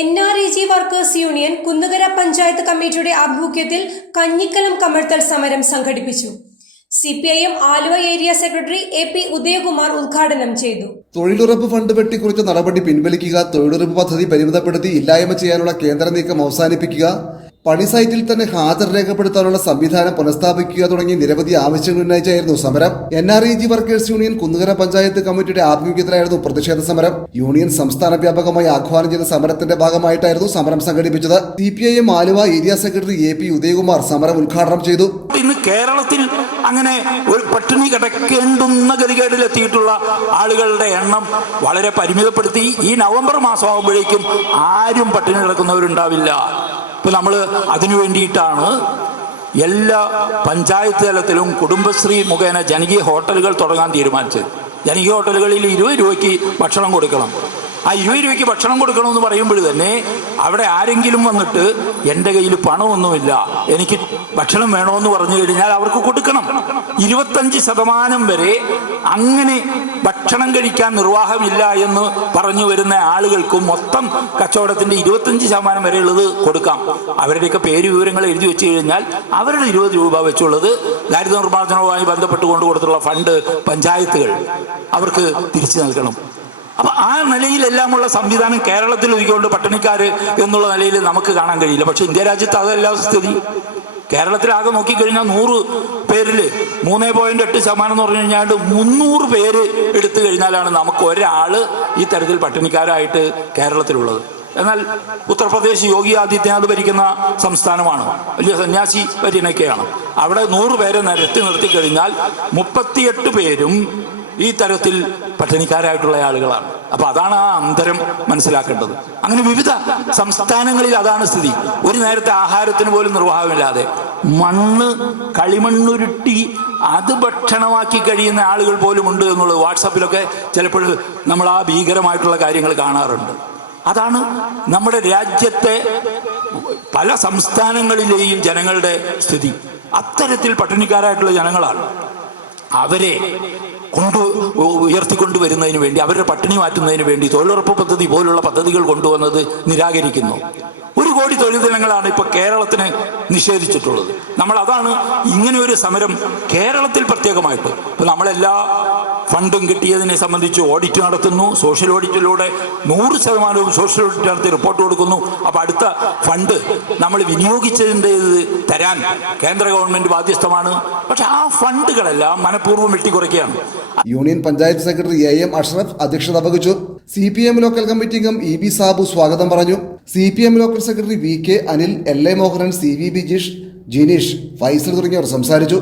NREG workers union Kunnukara panchayat കമ്മിറ്റിയുടെ ആഭിമുഖ്യത്തിൽ കഞ്ഞിക്കലം കമഴ്ത്തൽ സമരം സംഘടിപ്പിച്ചു. CPIM Aluva area secretary AP Udayakumar ഉദ്ഘാടനം ചെയ്തു. തൊഴിലുറപ്പ് ഫണ്ട് വെട്ടിക്കുറിച്ച നടപടി പിൻവലിക്കുക, തൊഴിലുറപ്പ് പദ്ധതി പരിമിതപ്പെടുത്തി ഇല്ലായ്മ ചെയ്യാനുള്ള കേന്ദ്ര നീക്കം അവസാനിപ്പിക്കുക, പണി സൈറ്റിൽ തന്നെ ഹാജർ രേഖപ്പെടുത്താനുള്ള സംവിധാനം പുനഃസ്ഥാപിക്കുക തുടങ്ങിയ നിരവധി ആവശ്യങ്ങൾ ഉന്നയിച്ചായിരുന്നു സമരം. NREG workers union Kunnukara panchayat കമ്മിറ്റിയുടെ ആഭിമുഖ്യത്തിലായിരുന്നു പ്രതിഷേധ സമരം. യൂണിയൻ സംസ്ഥാന വ്യാപകമായി ആഹ്വാനം ചെയ്ത സമരത്തിന്റെ ഭാഗമായിട്ടായിരുന്നു സമരം സംഘടിപ്പിച്ചത്. CPIM Aluva area secretary AP Udayakumar സമരം ഉദ്ഘാടനം ചെയ്തു. ഇന്ന് കേരളത്തിൽ അങ്ങനെ ഒരു പട്ടിണി കിടക്കേണ്ടുന്ന ഗതികേടിലെത്തിയിട്ടുള്ള ആളുകളുടെ എണ്ണം വളരെ പരിമിതപ്പെടുത്തി. ഈ നവംബർ മാസമാകുമ്പോഴേക്കും ആരും പട്ടിണി കിടക്കുന്നവരുണ്ടാവില്ല. ഇപ്പൊ നമ്മൾ അതിനു വേണ്ടിയിട്ടാണ് എല്ലാ പഞ്ചായത്ത് തലത്തിലും കുടുംബശ്രീ മുഖേന ജനകീയ ഹോട്ടലുകൾ തുടങ്ങാൻ തീരുമാനിച്ചത്. ജനകീയ ഹോട്ടലുകളിൽ 20 രൂപയ്ക്ക് ഭക്ഷണം കൊടുക്കണം. ആ 20 രൂപയ്ക്ക് ഭക്ഷണം കൊടുക്കണമെന്ന് പറയുമ്പോൾ തന്നെ അവിടെ ആരെങ്കിലും വന്നിട്ട് എൻ്റെ കയ്യിൽ പണമൊന്നുമില്ല, എനിക്ക് ഭക്ഷണം വേണമെന്ന് പറഞ്ഞു കഴിഞ്ഞാൽ അവർക്ക് കൊടുക്കണം. 25% വരെ അങ്ങനെ ഭക്ഷണം കഴിക്കാൻ നിർവാഹമില്ല എന്ന് പറഞ്ഞു വരുന്ന ആളുകൾക്ക് മൊത്തം കച്ചവടത്തിന്റെ 25% വരെ ഉള്ളത് കൊടുക്കാം. അവരുടെയൊക്കെ പേര് വിവരങ്ങൾ എഴുതി വെച്ച് കഴിഞ്ഞാൽ അവരുടെ 20 രൂപ വെച്ചുള്ളത് ദാരിദ്ര്യ നിർമ്മാർജ്ജനവുമായി ബന്ധപ്പെട്ട് കൊണ്ടു കൊടുത്തുള്ള ഫണ്ട് പഞ്ചായത്തുകൾ അവർക്ക് തിരിച്ചു നൽകണം. അപ്പൊ ആ നിലയിലെല്ലാമുള്ള സംവിധാനം കേരളത്തിൽ ഒതുക്കിക്കൊണ്ട് പട്ടിണിക്കാര് എന്നുള്ള നിലയിൽ നമുക്ക് കാണാൻ കഴിയില്ല. പക്ഷെ ഇന്ത്യ രാജ്യത്ത് അതല്ല സ്ഥിതി. കേരളത്തിലാകെ നോക്കിക്കഴിഞ്ഞാൽ 100 പേരിൽ 3.8% എന്ന് പറഞ്ഞു കഴിഞ്ഞാൽ 300 പേര് എടുത്തു കഴിഞ്ഞാലാണ് നമുക്ക് ഒരാള് ഈ തരത്തിൽ പട്ടിണിക്കാരായിട്ട് കേരളത്തിലുള്ളത്. എന്നാൽ ഉത്തർപ്രദേശ് യോഗി ആദിത്യനാഥ് ഭരിക്കുന്ന സംസ്ഥാനമാണ്, വലിയ സന്യാസി വര്യനൊക്കെയാണ്. അവിടെ 100 പേരെ നിർത്തി കഴിഞ്ഞാൽ 38 പേരും ഈ തരത്തിൽ പട്ടിണിക്കാരായിട്ടുള്ള ആളുകളാണ്. അപ്പൊ അതാണ് ആ അന്തരം മനസ്സിലാക്കേണ്ടത്. അങ്ങനെ വിവിധ സംസ്ഥാനങ്ങളിൽ അതാണ് സ്ഥിതി. ഒരു നേരത്തെ ആഹാരത്തിന് പോലും നിർവാഹമില്ലാതെ കളിമണ്ണുരുട്ടി അത് ഭക്ഷണമാക്കി കഴിയുന്ന ആളുകൾ പോലും ഉണ്ട് എന്നുള്ളത് വാട്സാപ്പിലൊക്കെ ചിലപ്പോൾ നമ്മൾ ആ ഭീകരമായിട്ടുള്ള കാര്യങ്ങൾ കാണാറുണ്ട്. അതാണ് നമ്മുടെ രാജ്യത്തെ പല സംസ്ഥാനങ്ങളിലെയും ജനങ്ങളുടെ സ്ഥിതി. അത്തരത്തിൽ പട്ടിണിക്കാരായിട്ടുള്ള ജനങ്ങളാണ്. അവരെ ഉയർത്തിക്കൊണ്ടുവരുന്നതിന് വേണ്ടി, അവരുടെ പട്ടിണി മാറ്റുന്നതിന് വേണ്ടി തൊഴിലുറപ്പ് പദ്ധതി പോലുള്ള പദ്ധതികൾ കൊണ്ടുവന്നത് നിരാകരിക്കുന്നു. 1 കോടി തൊഴിൽ ദിനങ്ങളാണ് ഇപ്പൊ കേരളത്തിന് നിഷേധിച്ചിട്ടുള്ളത്. നമ്മൾ അതാണ് ഇങ്ങനെ ഒരു സമരം കേരളത്തിൽ പ്രത്യേകമായിട്ട്. ഇപ്പൊ നമ്മളെല്ലാ ഫണ്ടും കിട്ടിയതിനെ സംബന്ധിച്ച് ഓഡിറ്റ് നടത്തുന്നു. സോഷ്യൽ ഓഡിറ്റിലൂടെ 100% സോഷ്യൽ ഓഡിറ്റ് നടത്തി റിപ്പോർട്ട് കൊടുക്കുന്നു. അപ്പൊ അടുത്ത ഫണ്ട് നമ്മൾ വിനിയോഗിച്ചതിൻ്റെ തരാൻ കേന്ദ്ര ഗവൺമെന്റ് ബാധ്യസ്ഥമാണ്. പക്ഷെ ആ ഫണ്ടുകളെല്ലാം മനഃപൂർവ്വം വെട്ടിക്കുറയ്ക്കുകയാണ്. Union panchayat secretary AM Ashraf അധ്യക്ഷത വഹിച്ചു. CPM ലോക്കൽ കമ്മിറ്റി അംഗം EB സാബു സ്വാഗതം പറഞ്ഞു. CPM local secretary VK Anil, LA Mohanan, CV Bijeesh, Jineesh, Faisal തുടങ്ങിയവർ സംസാരിച്ചു.